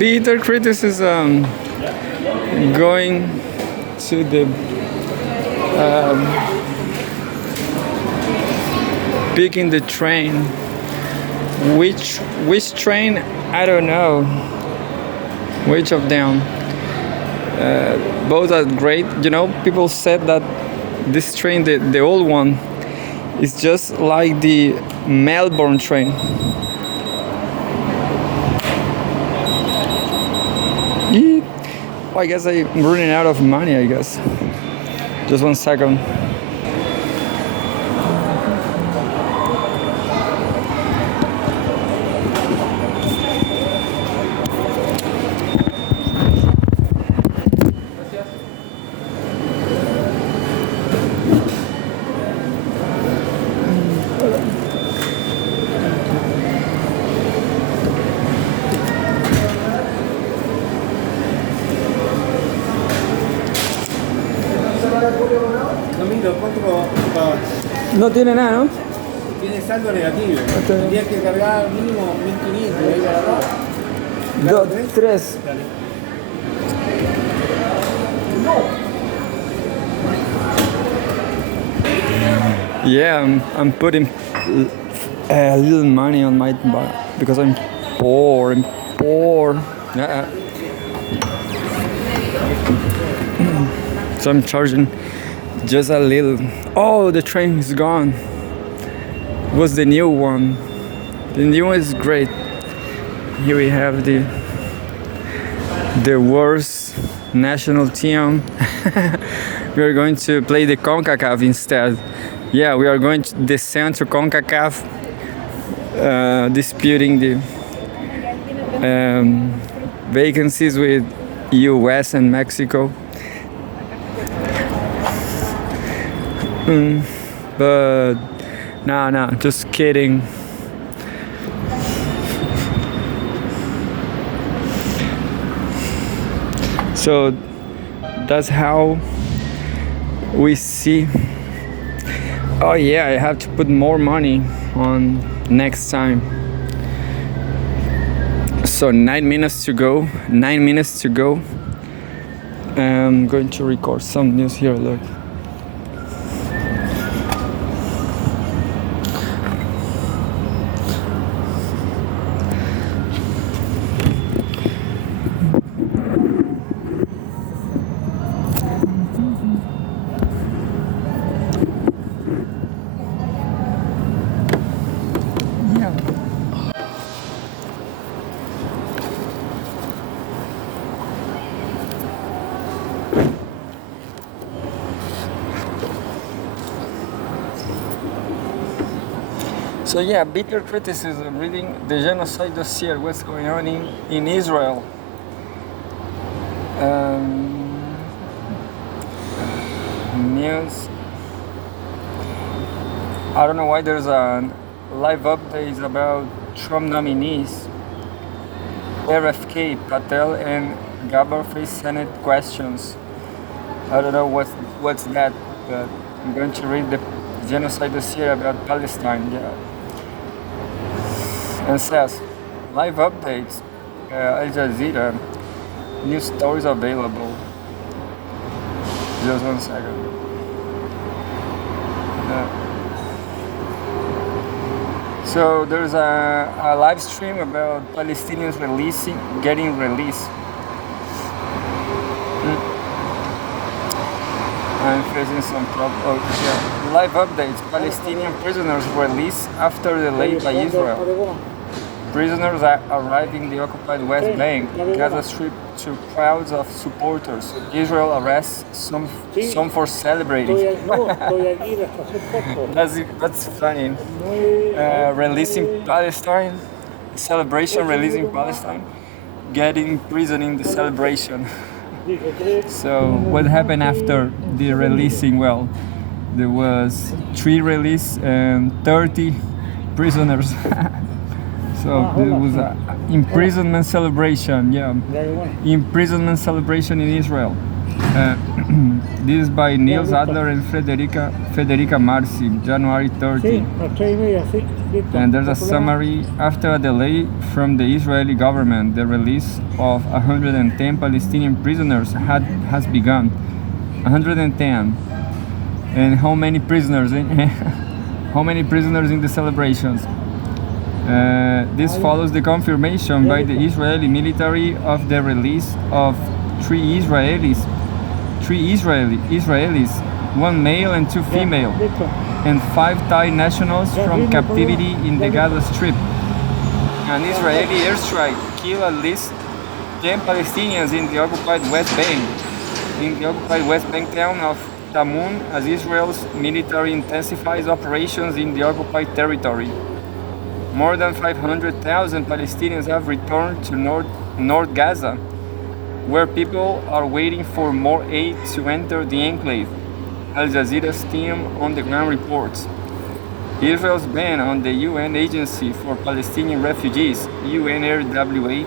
bitter criticism going to the picking the train. Which train? I don't know. Which of them? Both are great. You know, people said that this train, the old one, is just like the Melbourne train. I guess I'm running out of money, I guess. Just 1 second. Domingo, ¿cuánto pagás? No tiene nada, ¿no? Tiene saldo negativo. Está bien. Tendrías que cargar mínimo 1500 de ahí para abajo. Dos, tres. Dale. Yeah, I'm putting a little money on my because I'm poor. I'm poor. So I'm charging just a little. Oh, the train is gone. Was the new one? The new one is great. Here we have the worst national team. We are going to play the CONCACAF instead. Yeah, we are going to descend to CONCACAF, disputing the vacancies with US and Mexico. But no, just kidding. So that's how we see. Oh yeah, I have to put more money on next time. So 9 minutes to go. 9 minutes to go. I'm going to record some news here. Look. So yeah, bitter criticism, reading the genocide dossier, what's going on in Israel. News. I don't know why there's a live update about Trump nominees. RFK, Patel and Gabbard face Senate questions. I don't know what's that, but I'm going to read the genocide dossier about Palestine. Yeah. And says, live updates, Al Jazeera, new stories available. Just 1 second. So there's a live stream about Palestinians getting released. I'm facing some problems. Oh, yeah. Live updates, Palestinian prisoners released after delay by Israel. Prisoners are arriving in the occupied West Bank, Gaza Strip to crowds of supporters. Israel arrests some for celebrating. That's funny. Releasing Palestine, celebration releasing Palestine, getting imprisoning the celebration. So what happened after the releasing? Well, there was 3 release and 30 prisoners. So there was an imprisonment celebration, yeah. Imprisonment celebration in Israel. Uh, this is by Niels Adler and Federica Marci, January 30. Sì, a 3:30, sì, detto. And there's a Il problema- summary. After a delay from the Israeli government, the release of 110 Palestinian prisoners has begun. 110. And how many prisoners? How many prisoners in the celebrations? This follows the confirmation by the Israeli military of the release of three Israelis, one male and two female, Detto. and 5 Thai nationals from captivity in the Gaza Strip. An Israeli airstrike killed at least 10 Palestinians in the occupied West Bank town of Tamun, as Israel's military intensifies operations in the occupied territory. More than 500,000 Palestinians have returned to North Gaza, where people are waiting for more aid to enter the enclave, Al Jazeera's team on the ground reports. Israel's ban on the UN Agency for Palestinian Refugees, UNRWA,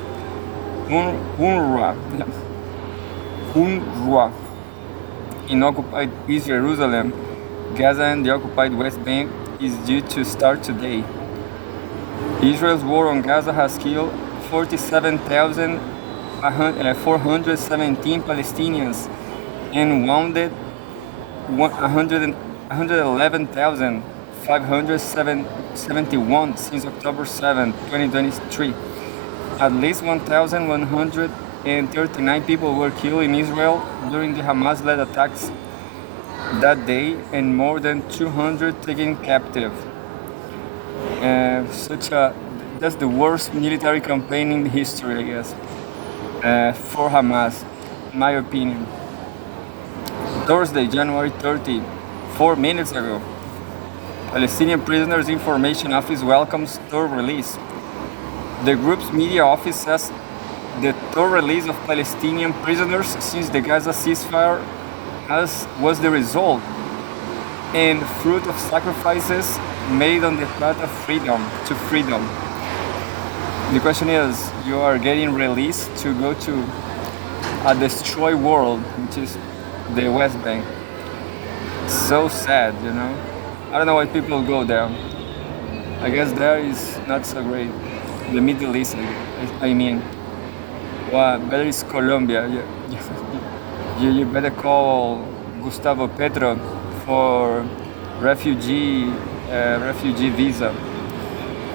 UNRWA, in occupied East Jerusalem, Gaza and the occupied West Bank is due to start today. Israel's war on Gaza has killed 47,417 Palestinians and wounded 111,571 since October 7, 2023. At least 1,139 people were killed in Israel during the Hamas-led attacks that day, and more than 200 taken captive. That's the worst military campaign in history, I guess, for Hamas, in my opinion. Thursday, January 30, 4 minutes ago, Palestinian Prisoners Information Office welcomes third release. The group's media office says the third release of Palestinian prisoners since the Gaza ceasefire was the result and fruit of sacrifices made on the path of freedom. The question is, you are getting released to go to a destroyed world, which is the West Bank. So sad, you know. I don't know why people go there. I guess there is not so great. The Middle East, I mean. Well, better is Colombia. You better call Gustavo Petro for refugee visa.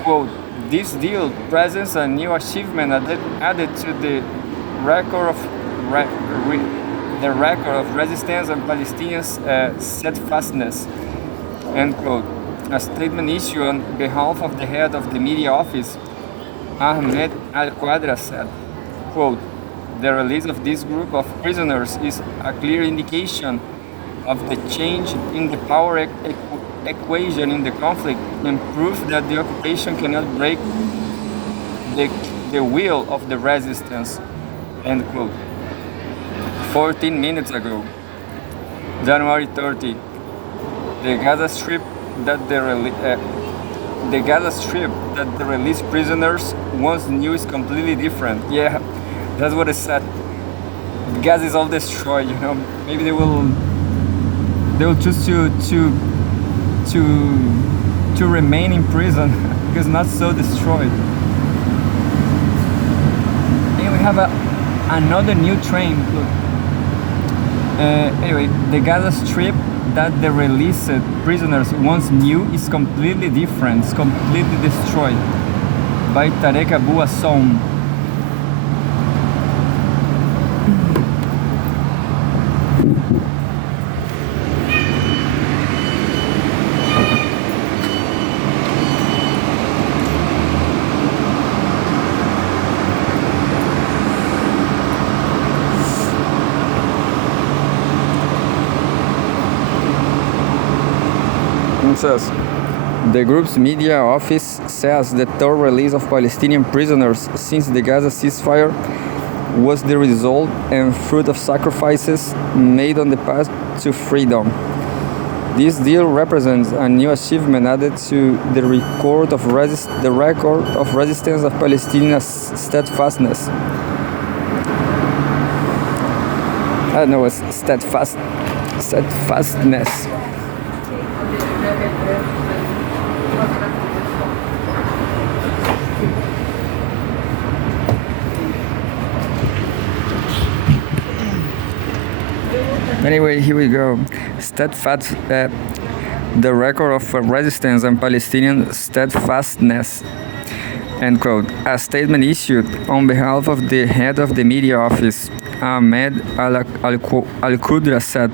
Quote, this deal presents a new achievement added to the record of resistance and Palestinians' steadfastness. End quote. A statement issued on behalf of the head of the media office, Ahmed Al-Qadra, said, quote, the release of this group of prisoners is a clear indication of the change in the power equation in the conflict and proof that the occupation cannot break the will of the resistance. End quote. 14 minutes ago, January 30, the Gaza Strip that the released prisoners once knew is completely different. Yeah, that's what it said. Gaza is all destroyed, you know. Maybe they will choose to remain in prison because not so destroyed. And we have another new train. Look. Anyway, the Gaza Strip that the released prisoners once knew is completely different. It's completely destroyed. By Tarek Abu Assoum. Says, the group's media office says the third release of Palestinian prisoners since the Gaza ceasefire was the result and fruit of sacrifices made on the path to freedom. This deal represents a new achievement added to the record of resistance of Palestinians' steadfastness. no, it's steadfastness. Anyway, here we go. Steadfast, the record of resistance and Palestinian steadfastness. End quote. A statement issued on behalf of the head of the media office, Ahmed Al-Qudra, said,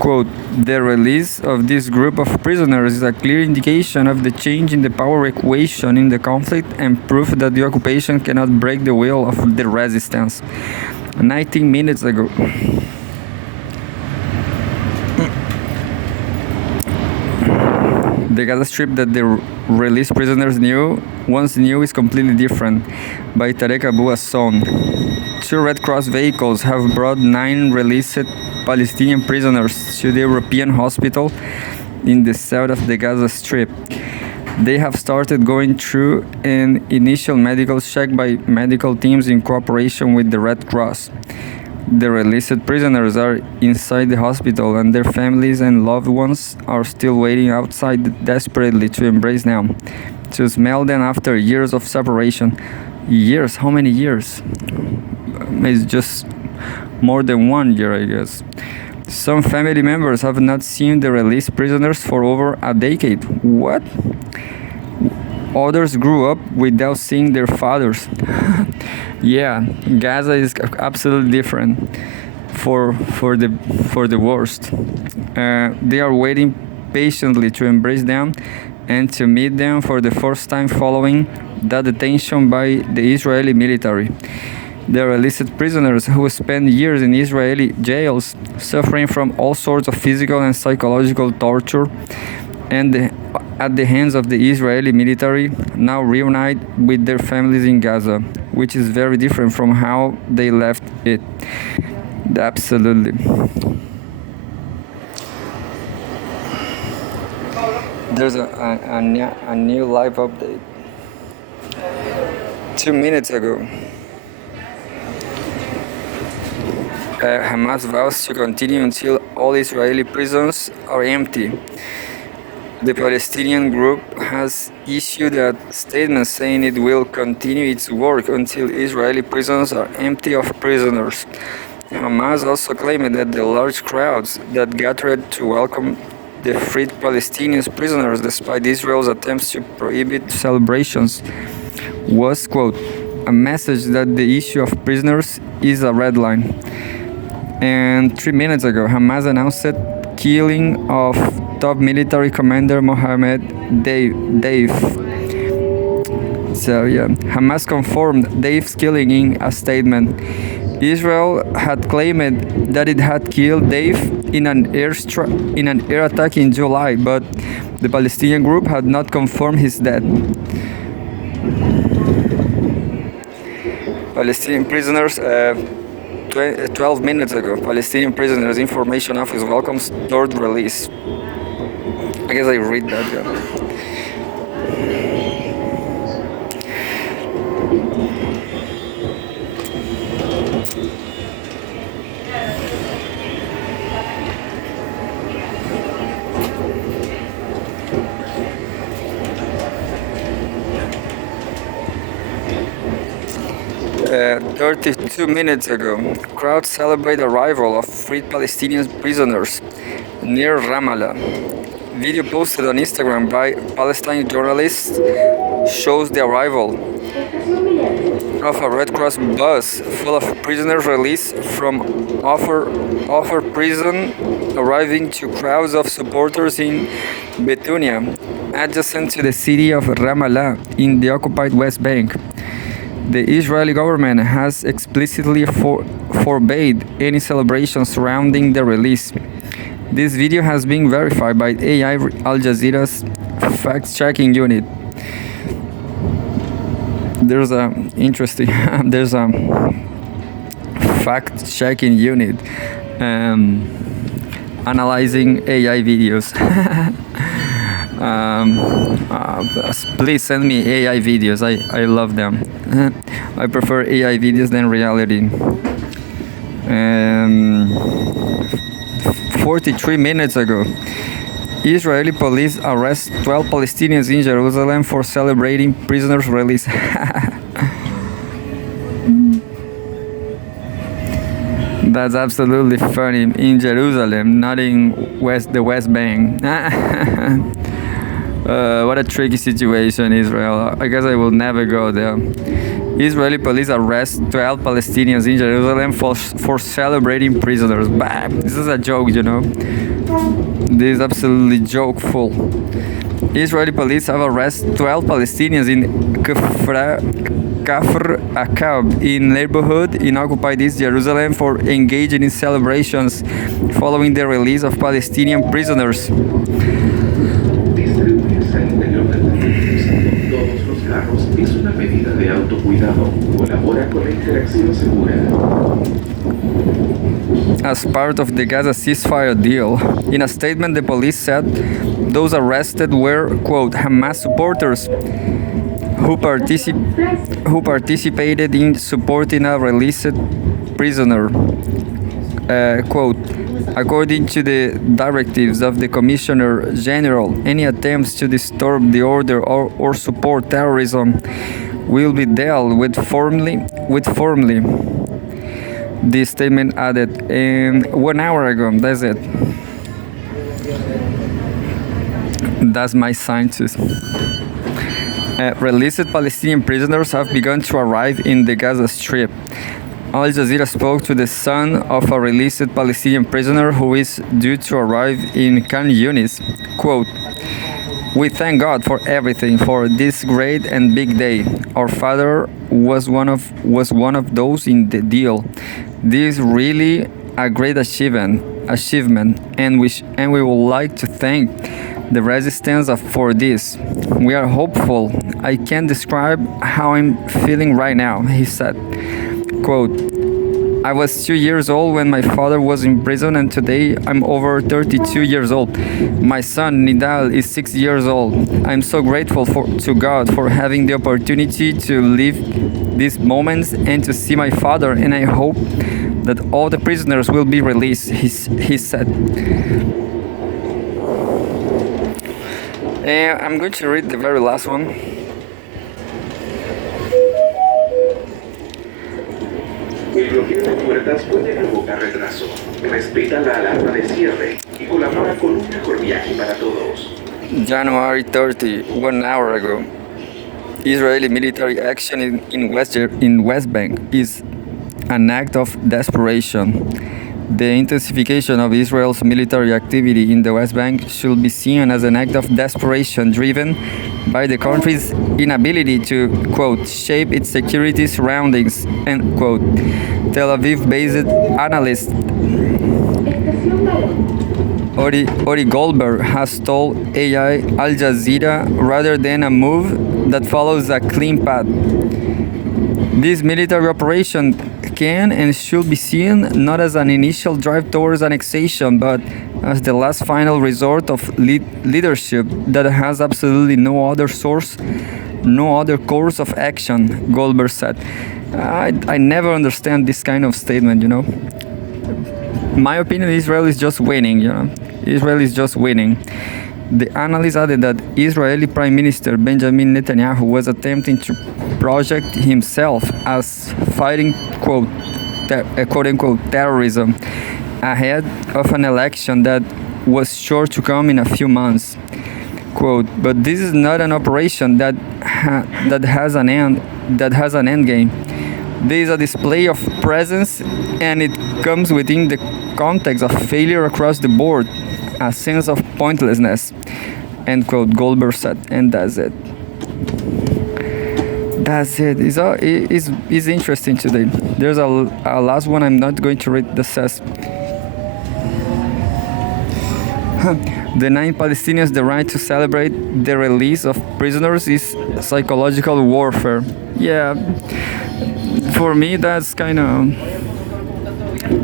quote, "The release of this group of prisoners is a clear indication of the change in the power equation in the conflict and proof that the occupation cannot break the will of the resistance." 19 minutes ago. The Gaza Strip that the released prisoners once knew is completely different. By Tarek Abu Hassan. 2 Red Cross vehicles have brought 9 released Palestinian prisoners to the European hospital in the south of the Gaza Strip. They have started going through an initial medical check by medical teams in cooperation with the Red Cross. The released prisoners are inside the hospital and their families and loved ones are still waiting outside desperately to embrace them, to smell them after years of separation. Years? How many years? It's just more than 1 year, I guess. Some family members have not seen the released prisoners for over a decade. What? Others grew up without seeing their fathers. Yeah, Gaza is absolutely different for the worst. They are waiting patiently to embrace them and to meet them for the first time following that detention by the Israeli military. The released prisoners who spent years in Israeli jails suffering from all sorts of physical and psychological torture and at the hands of the Israeli military now reunite with their families in Gaza, which is very different from how they left it. Absolutely. There's a new live update. 2 minutes ago. Hamas vows to continue until all Israeli prisons are empty. The Palestinian group has issued a statement saying it will continue its work until Israeli prisons are empty of prisoners. Hamas also claimed that the large crowds that gathered to welcome the freed Palestinian prisoners despite Israel's attempts to prohibit celebrations was, quote, a message that the issue of prisoners is a red line. And 3 minutes ago, Hamas announced killing of top military commander Mohammed Deif. So yeah, Hamas confirmed Deif's killing in a statement. Israel had claimed that it had killed Deif in an air attack in July, but the Palestinian group had not confirmed his death. Palestinian prisoners. 12 minutes ago, Palestinian prisoners information office welcomes third release. I guess I read that, yeah. Uh, 32 minutes ago, crowds celebrate arrival of freed Palestinian prisoners near Ramallah. Video posted on Instagram by Palestinian journalists shows the arrival of a Red Cross bus full of prisoners released from Offer prison, arriving to crowds of supporters in Betunia, adjacent to the city of Ramallah in the occupied West Bank. The Israeli government has explicitly forbade any celebration surrounding the release. This video has been verified by AI Al Jazeera's fact-checking unit. There's a fact-checking unit analyzing AI videos. Please send me AI videos. I love them. I prefer AI videos than reality. Um, 43 minutes ago, Israeli police arrest 12 Palestinians in Jerusalem for celebrating prisoners' release. That's absolutely funny. In Jerusalem, not in the West Bank. What a tricky situation, Israel. I guess I will never go there. Israeli police arrest 12 Palestinians in Jerusalem for celebrating prisoners. Bah, this is a joke, you know. This is absolutely jokeful. Israeli police have arrested 12 Palestinians in Kafr Akab in neighborhood in occupied East Jerusalem for engaging in celebrations following the release of Palestinian prisoners. Distribuirse al interior del país con todos los carros es una medida de autocuidado. Colabora con la interacción segura. As part of the Gaza ceasefire deal, in a statement the police said those arrested were, quote, Hamas supporters who participated in supporting a released prisoner. Quote, according to the directives of the Commissioner General, any attempts to disturb the order or support terrorism will be dealt with firmly. The statement added, 1 hour ago, that's it. That's my scientist. Released Palestinian prisoners have begun to arrive in the Gaza Strip. Al Jazeera spoke to the son of a released Palestinian prisoner who is due to arrive in Khan Yunis. Quote, we thank God for everything, for this great and big day. Our father was one of those in the deal. This is really a great achievement, and we would like to thank the resistance for this. We are hopeful. I can't describe how I'm feeling right now, he said. Quote, I was 2 years old when my father was in prison, and today I'm over 32 years old. My son, Nidal, is 6 years old. I'm so grateful to God for having the opportunity to live these moments and to see my father, and I hope that all the prisoners will be released, he said. And I'm going to read the very last one. El bloqueo de puertas puede provocar retraso. Respeta la alarma de cierre y colabora con un mejor viaje para todos. January 30, 1 hour ago. Israeli military action in West Bank is an act of desperation. The intensification of Israel's military activity in the West Bank should be seen as an act of desperation driven by the country's inability to, quote, shape its security surroundings, end quote. Tel Aviv-based analyst Ori Goldberg has told AI Al Jazeera rather than a move that follows a clean path. This military operation can and should be seen not as an initial drive towards annexation, but as the last final resort of leadership that has absolutely no other course of action, Goldberg said. I never understand this kind of statement, you know. My opinion, Israel is just winning, you know. Israel is just winning. The analyst added that Israeli Prime Minister Benjamin Netanyahu was attempting to project himself as fighting, quote unquote, terrorism ahead of an election that was sure to come in a few months. Quote, but this is not an operation that has an end game. There is a display of presence, and it comes within the context of failure across the board, a sense of pointlessness, end quote, Goldberg said, and that's it. That's it. It's interesting today. There's a last one I'm not going to read that says, the 9 Palestinians the right to celebrate the release of prisoners is psychological warfare. Yeah, for me that's kind of,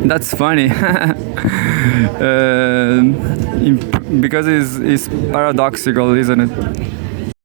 that's funny. Because it's paradoxical, isn't it?